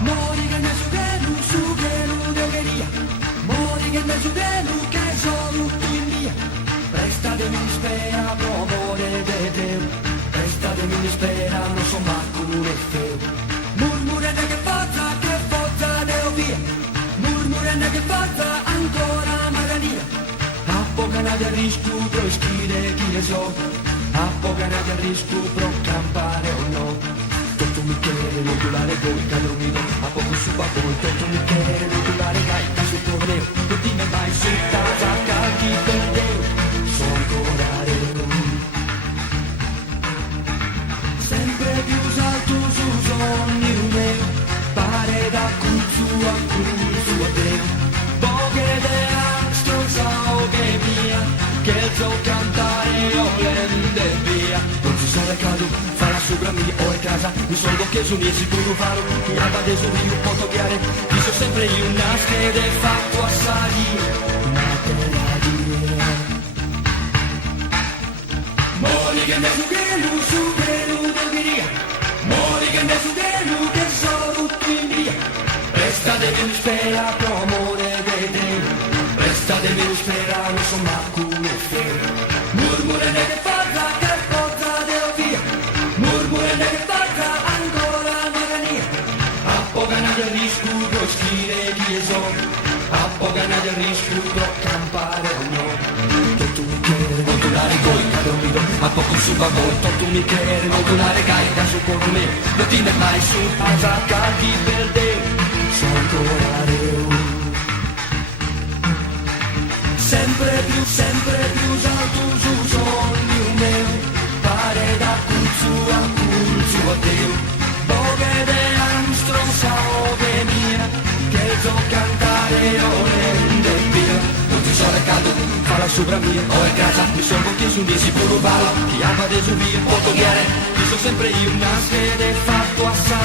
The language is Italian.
Mori che ne su che lu deveria, mori che ne su che lu che sono in via. Prestatemi spera, pro amore de Deo, prestatemi spera, non so manco un feo. Murmurene che forza deo via, murmurene che forza ancora magania. A poca nadia risco pro schire chi ne so, a poca nadia risco pro campare o no. Toto Michele, l'oculare volta dormido, a poco su babbo, Toto Michele, l'oculare gaita su torneo, tutti me vai su casa, calchi per Deo, sono ancora reo. Sempre più salto su sogni mio, pare da cuzzu a Deo, poche de angstro sao che mia, che so cantare o lende via, non si sa cado. Sopra mia o è casa, mi sono che su miei sicuro faro, mi ha badeso io un po' togliare, mi sono sempre io una scheda e fatto assai, una terra. Mori che ne su che lu deveria, mori che ne su che lu che sono tutto in via, prestatemi in spera, pro amore de Deo, prestatemi in spera, non so manco un feo, murmurene che forza deo via, murmurene che forza ancora magania, a poca nadia risco pro schire chi so, a poca nadia risco pro campare o no. Toto Michele, modulare coi cadormido, a poco su babbo, Toto Michele, modulare carica su con me, non ti ne mai su, a zaccarti per Deo, sono ancora reo. Sempre più salto su sogni mio, pare da cuzzu a Deo, poche de angstro sao che mia, che so cantare o rende via, non ti so caldo, farà sopra mia, o è casa, mi sono che su di sicuro valo, chi ama de su via, può togliere, mi sono sempre io una scheda fatto assai.